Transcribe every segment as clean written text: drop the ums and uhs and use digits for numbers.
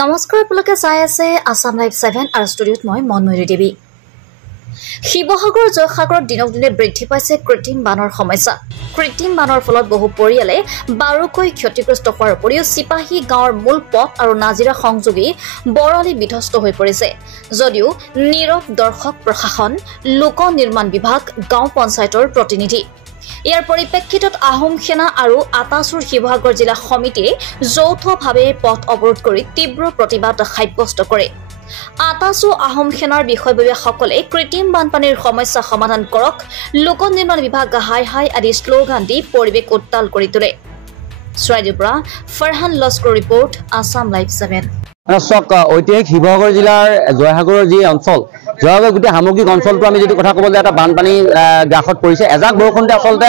নমস্কাৰ আপোনালোকে চাই আছে আসাম লাইভ 7 আৰু ষ্টুডিঅ'ত মই মনময়ী দেৱী। শিৱসাগৰ জয়সাগৰত দিনক দিনে বৃদ্ধি পাইছে কৃত্ৰিম বানৰ সমস্যা। কৃত্ৰিম বানৰ ফলত বহু পৰিয়ালে বাৰুকৈ ক্ষতিগ্ৰস্ত হোৱাৰ উপৰিও চিপাহী গাঁৱৰ মূল পথ আৰু নাজিৰা সংযোগী বৰলি বিধ্বস্ত হৈ পৰিছে। যদিও নীৰৱ দৰ্শক প্ৰশাসন, লোক নিৰ্মাণ বিভাগ, গাঁও পঞ্চায়তৰ প্ৰতিনিধি। ইয়াৰ পৰিপ্ৰেক্ষিতত আহোম সেনা আৰু আটাছুৰ শিৱসাগৰ জিলা সমিতিয়ে যৌথভাৱে পথ অৱৰোধ কৰি তীব্ৰ প্ৰতিবাদ সাব্যস্ত কৰে। আটাছু আহোম সেনাৰ বিষয়ববীয়াসকলে কৃত্ৰিম বানপানীৰ সমস্যা সমাধান কৰক, লোক নিৰ্মাণ বিভাগ হাই হাই আদি শ্লোগান দি পৰিৱেশ উত্তাল কৰি তোলে। চৰাইদেউৰ পৰা ফাৰহান লস্কৰ ৰিপৰ্ট, আসাম লাইভ 7। চক ঐতিহাসিক শিৱসাগৰ জিলাৰ জয়সাগৰৰ যি অঞ্চল, জয়সাগৰ গোটেই সামগ্ৰিক অঞ্চলটো আমি যদি কথা ক'ব যে এটা বানপানী গ্ৰাসত পৰিছে। এজাক বৰষুণতে আচলতে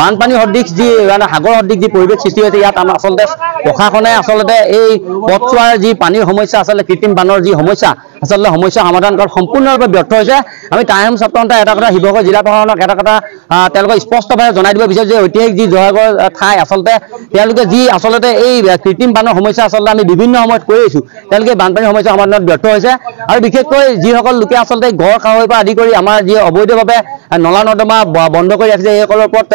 বানপানী সদৃশ যি সাগৰ সদৃশ যি পৰিৱেশ সৃষ্টি হৈছে, ইয়াত আমাৰ আচলতে প্ৰশাসনে আচলতে এই পথছোৱাৰ যি পানীৰ সমস্যা, আচলতে কৃত্ৰিম বানৰ যি সমস্যা, আচলতে সমস্যা সমাধান কৰাত সম্পূৰ্ণৰূপে ব্যৰ্থ হৈছে। আমি টাইম ছাত্ৰ এটা কথা শিৱসাগৰ জিলা প্ৰশাসনক এটা কথা তেওঁলোকে স্পষ্টভাৱে জনাই দিব বিচাৰে যে ঐতিহাসিক যি জয়সাগৰ ঠাই, আচলতে তেওঁলোকে যি আচলতে এই কৃত্ৰিম বানৰ সমস্যা আচলতে আমি বিভিন্ন সময়ত কৈ আহিছোঁ, তেওঁলোকে বানপানীৰ সমস্যা সমাধানত ব্যৰ্থ হৈছে। আৰু বিশেষকৈ যিসকল লোকে আচলতে ঘৰ খাৱৈৰ পৰা আদি কৰি আমাৰ যি অবৈধভাৱে নলা নৰ্দমা বন্ধ কৰি ৰাখিছে, সেইসকলৰ ওপৰত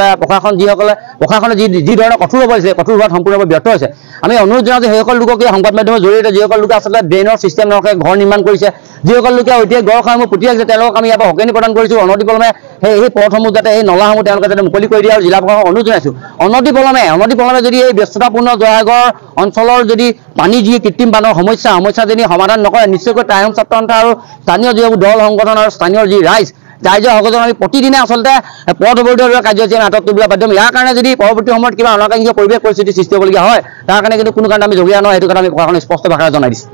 প্ৰশাসনে যি ধৰণৰ কঠোৰ হ'ব লাগিছে, কঠোৰ হোৱাত সম্পূৰ্ণভাৱে ব্যৰ্থ হৈছে। আমি অনুৰোধ জনাওঁ যে সেইসকল লোককে সংবাদ মাধ্যমৰ জৰিয়তে যিসকল লোকে আচলতে ড্ৰেইনৰ ছিষ্টেম নৰখে ঘৰ নিৰ্মাণ কৰিছে, যিসকল লোকে ঐতিহাসিক গড়সমূহ পুতি ৰাখিছে, তেওঁলোকক আমি ইয়াৰ পৰা হকেনি প্ৰদান কৰিছোঁ। অনতিপলমে সেই পথসমূহ যাতে, এই নলাসমূহ তেওঁলোকে যাতে মুকলি কৰি দিয়ে আৰু জিলা প্ৰশাসনক অনুৰোধ জনাইছোঁ। অনতিপলমে যদি এই ব্যস্ততাপূৰ্ণ জয়সাগৰ অঞ্চলৰ যদি পানী যি কৃত্ৰিম বানৰ সমস্যা যদি সমাধান নকৰে, নিশ্চয়কৈ টাইম ছাত্ৰ আৰু স্থানীয় যিবোৰ দল সংগঠন আৰু স্থানীয় যি ৰাইজৰ সহযোগত আমি প্ৰতিদিনে আচলতে পথ অৱৰোধৰ কাৰ্যসূচী আমি হাতত তুলিবলৈ বাধ্য হ'ম। ইয়াৰ কাৰণে যদি পৰৱৰ্তী সময়ত কিবা অনাকাংক্ষিত পৰিৱেশ পৰিস্থিতি সৃষ্টি হ'বলগীয়া হয়, তাৰ কাৰণে কিন্তু কোনো কাৰণে আমি জগৰীয়া নহয়, সেইটো কথা আমি প্ৰশাসনে স্পষ্ট ভাষাৰে জনাই দিছোঁ।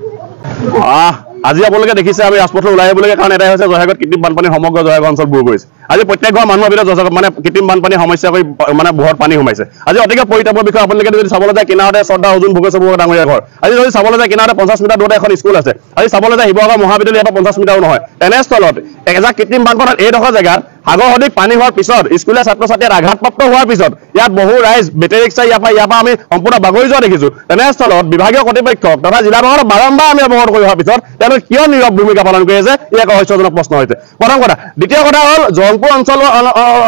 আজি আপোনালোকে দেখিছে আমি ৰাজপথলৈ ওলাই আহিবলগীয়া কাৰণ এটাই হৈছে জয়সাগৰত কৃত্ৰিম বানপানী সমগ্ৰ জয়সাগৰ অঞ্চল বুৰ কৰিছে। আজি প্ৰত্যেক ঘৰ মানুহৰ ভিতৰত মানে কৃত্ৰিম বানপানী সমস্যা কৰি মানে বহুত পানী সোমাইছে। আজি অতিকে পৰিতাপৰ বিষয়ে আপোনালোকে যদি চাবলৈ যায়, কিনাৰতে শ্ৰদ্ধা অৰ্জুন ভোগেশ্বৰ ডাঙৰীয়া ঘৰ। আজি যদি চাবলৈ যায়, কিনাৰতে 50 মিটাৰ দূৰতে এখন স্কুল আছে। আজি চাবলৈ যায় শিৱসাগৰ মহাবিদ্যালয় ইয়াৰ পৰা 50 মিটাৰো নহয়। তেনেস্থলত এজাক কৃত্ৰিম বানপানীত এইডোখৰ জেগাত সাগৰ সদৃশ পানী হোৱাৰ পিছত, স্কুলীয়া ছাত্ৰ ছাত্ৰীয়ে আঘাতপ্ৰাপ্ত হোৱাৰ পিছত ইয়াত বহু ৰাইজ বেটেৰী ৰিক্সা ইয়াৰ পৰা আমি সম্পূৰ্ণ বাগৰি যোৱা দেখিছোঁ। তেনেস্থলত বিভাগীয় কৰ্তৃপক্ষক তথা জিলা প্ৰশাসনক বাৰম্বাৰ আমি অৱগত কৰি অহাৰ পিছত তেওঁলোকে কিয় নীৰৱ ভূমিকা পালন কৰি আছে, ই এক ৰহস্যজনক প্ৰশ্ন হৈছে। প্ৰথম কথা। দ্বিতীয় কথা হ'ল, জয়ংপুৰ অঞ্চলৰ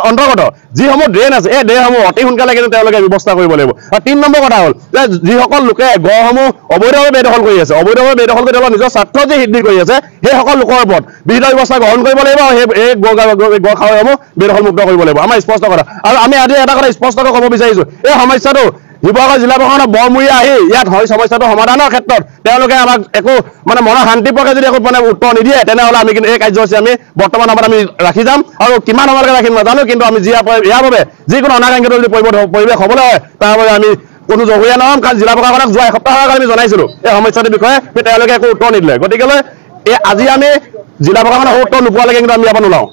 অন্তৰ্গত যিসমূহ ড্ৰেইন আছে, এই ড্ৰেইনসমূহ অতি সোনকালে কিন্তু তেওঁলোকে ব্যৱস্থা কৰিব লাগিব। আৰু 3 নম্বৰ কথা হ'ল যে যিসকল লোকে গড়সমূহ অবৈধভাৱে বেদখল কৰি আছে, অবৈধভাৱে বেদখল কৰি তেওঁলোকৰ নিজৰ স্বাৰ্থ যি সিদ্ধি কৰি আছে, সেইসকল লোকৰ ওপৰত বিহিত ব্যৱস্থা গ্ৰহণ কৰিব লাগিব আৰু সেই গড় খাৱৈসমূহ বেদখল মুক্ত কৰিব লাগিব। আমাৰ স্পষ্ট কথা। আৰু আমি আজি এটা কথা স্পষ্টকৈ ক'ব বিচাৰিছোঁ, এই সমস্যাটো শিৱসাগৰ জিলা প্ৰশাসনৰ বৰমূৰীয়া আহি ইয়াত সমস্যাটো সমাধানৰ ক্ষেত্ৰত তেওঁলোকে আমাক একো মনৰ শান্তিপূৰ্বকে যদি একো উত্তৰ নিদিয়ে, তেনেহ'লে আমি কিন্তু এই কাৰ্যসূচী আমি বৰ্তমান সময়ত আমি ৰাখি যাম। আৰু কিমান সময়লৈকে ৰাখিম নাজানো, কিন্তু আমি ইয়াৰ বাবে যিকোনো অনাকাংক্ষিত যদি পৰিৱেশ হ'বলৈ হয়, তাৰ বাবে আমি কোনো জগৰীয়া নহ'ম। কাৰণ জিলা প্ৰশাসনক যোৱা এসপ্তাহৰ আগত আমি জনাইছিলোঁ এই সমস্যাটোৰ বিষয়ে, তেওঁলোকে একো উত্তৰ নিদিলে। গতিকে আজি আমি জিলা প্ৰশাসনৰ উত্তৰ নোপোৱালৈকে কিন্তু আমি ইয়াৰ পৰা নোলাওঁ।